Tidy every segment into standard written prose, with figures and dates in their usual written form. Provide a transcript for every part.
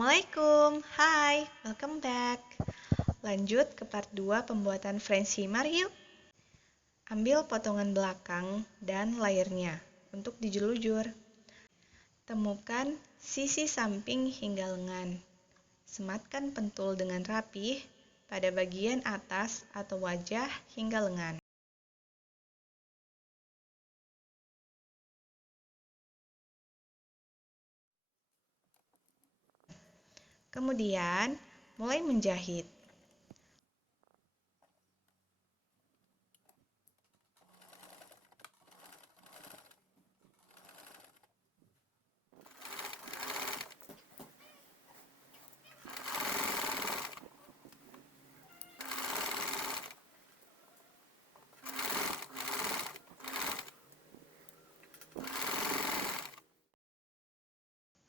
Assalamualaikum, hai, welcome back. Lanjut ke part 2 pembuatan French Himar yuk. Ambil potongan belakang dan layarnya untuk dijelujur. Temukan sisi samping hingga lengan. Sematkan pentul dengan rapih pada bagian atas atau wajah hingga lengan. Kemudian, mulai menjahit.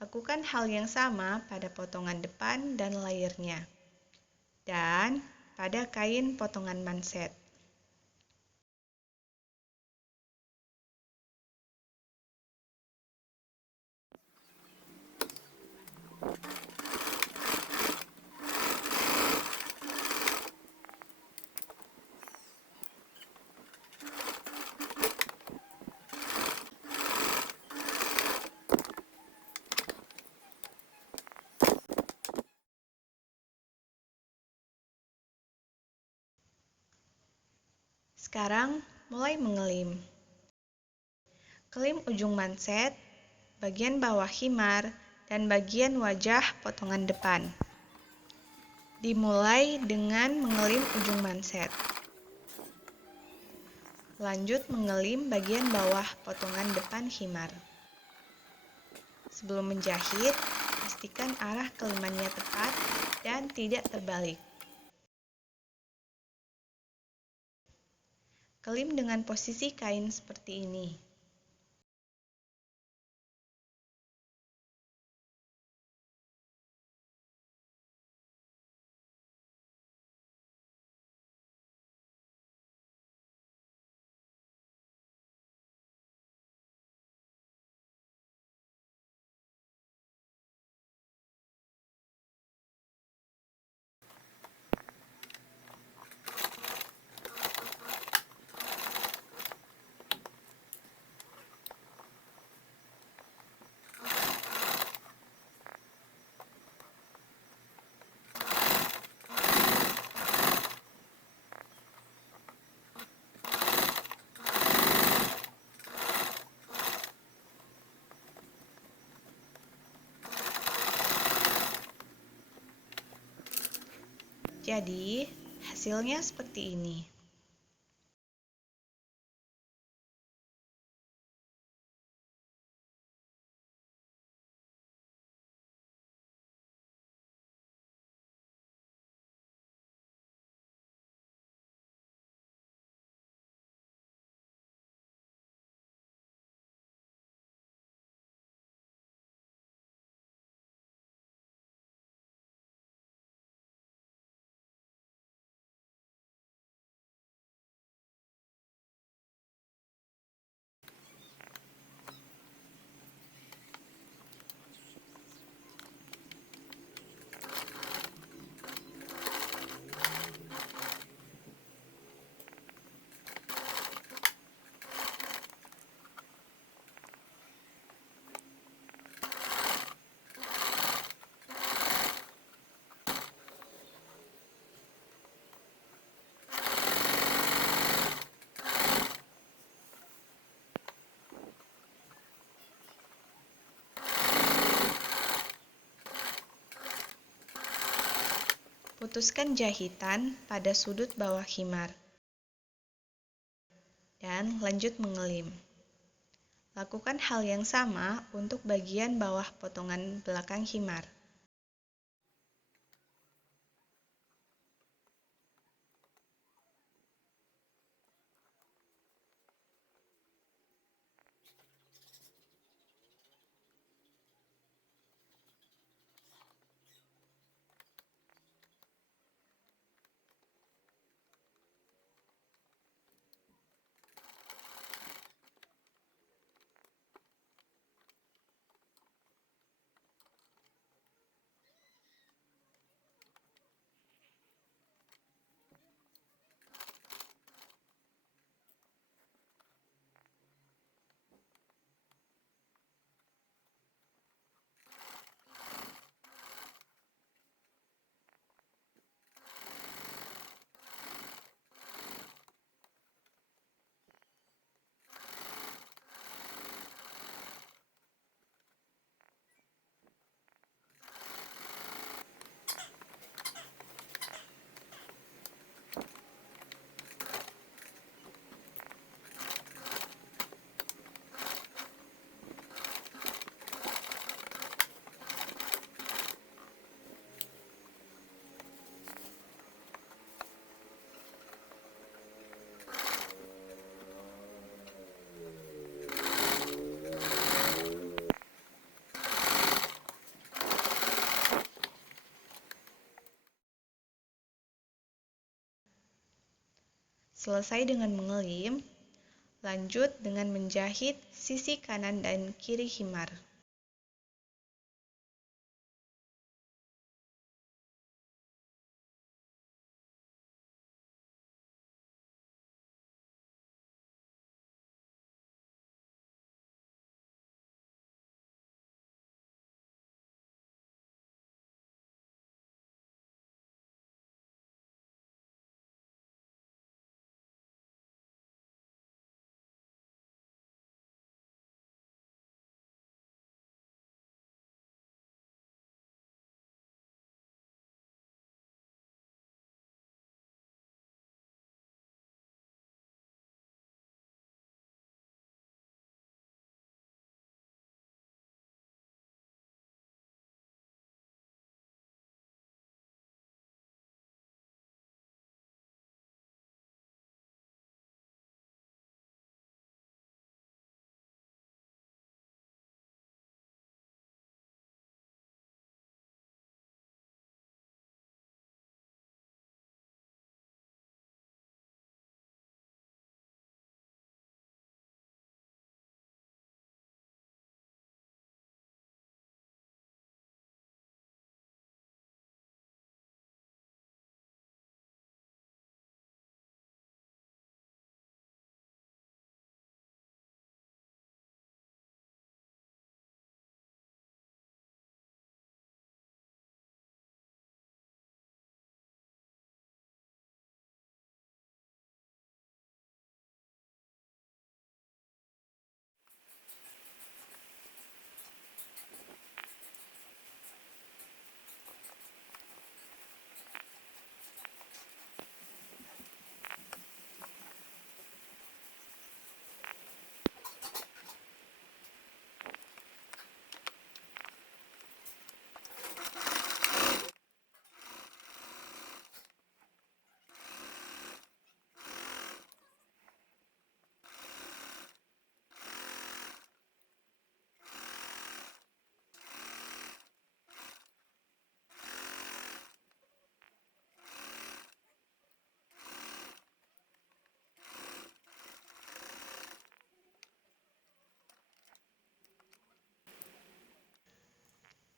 Lakukan hal yang sama pada potongan depan dan layarnya, dan pada kain potongan manset. Sekarang mulai mengelim. Kelim ujung manset, bagian bawah himar, dan bagian wajah potongan depan. Dimulai dengan mengelim ujung manset. Lanjut mengelim bagian bawah potongan depan himar. Sebelum menjahit, pastikan arah kelimannya tepat dan tidak terbalik. Kelim dengan posisi kain seperti ini. Jadi, hasilnya seperti ini. Putuskan jahitan pada sudut bawah himar, dan lanjut mengelim. Lakukan hal yang sama untuk bagian bawah potongan belakang himar. Selesai dengan mengelim, lanjut dengan menjahit sisi kanan dan kiri khimar.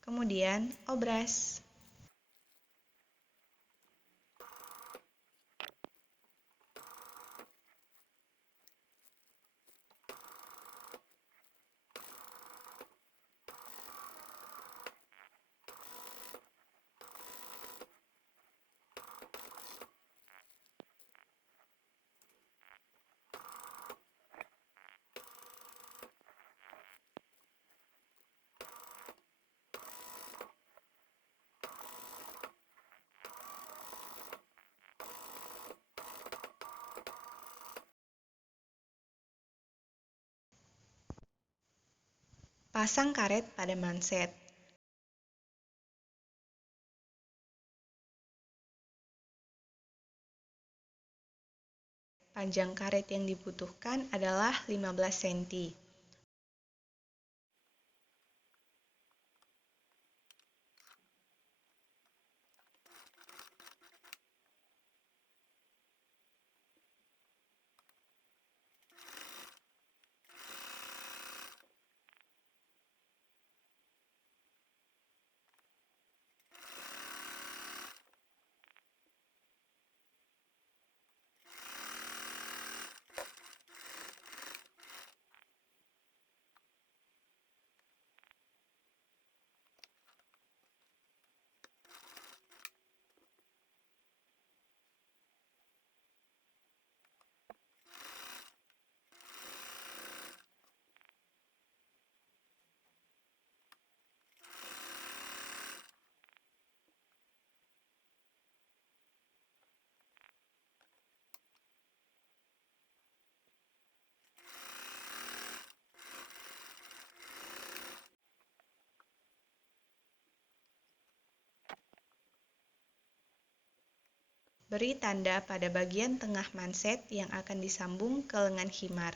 Kemudian, obras. Pasang karet pada manset. Panjang karet yang dibutuhkan adalah 15 cm. Beri tanda pada bagian tengah manset yang akan disambung ke lengan khimar.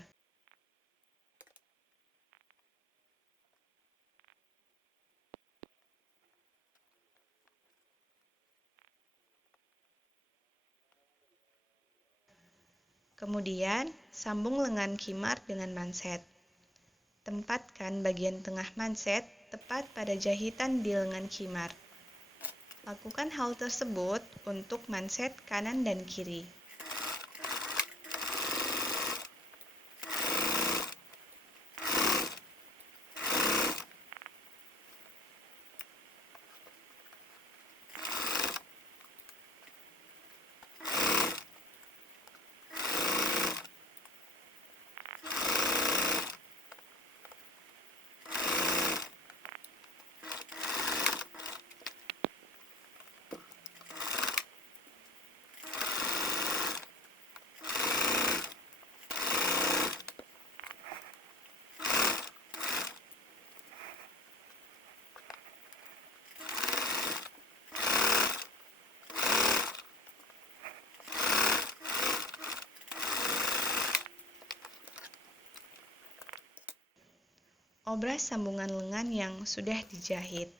Kemudian, sambung lengan kimar dengan manset. Tempatkan bagian tengah manset tepat pada jahitan di lengan kimar. Lakukan hal tersebut untuk manset kanan dan kiri. Obras sambungan lengan yang sudah dijahit.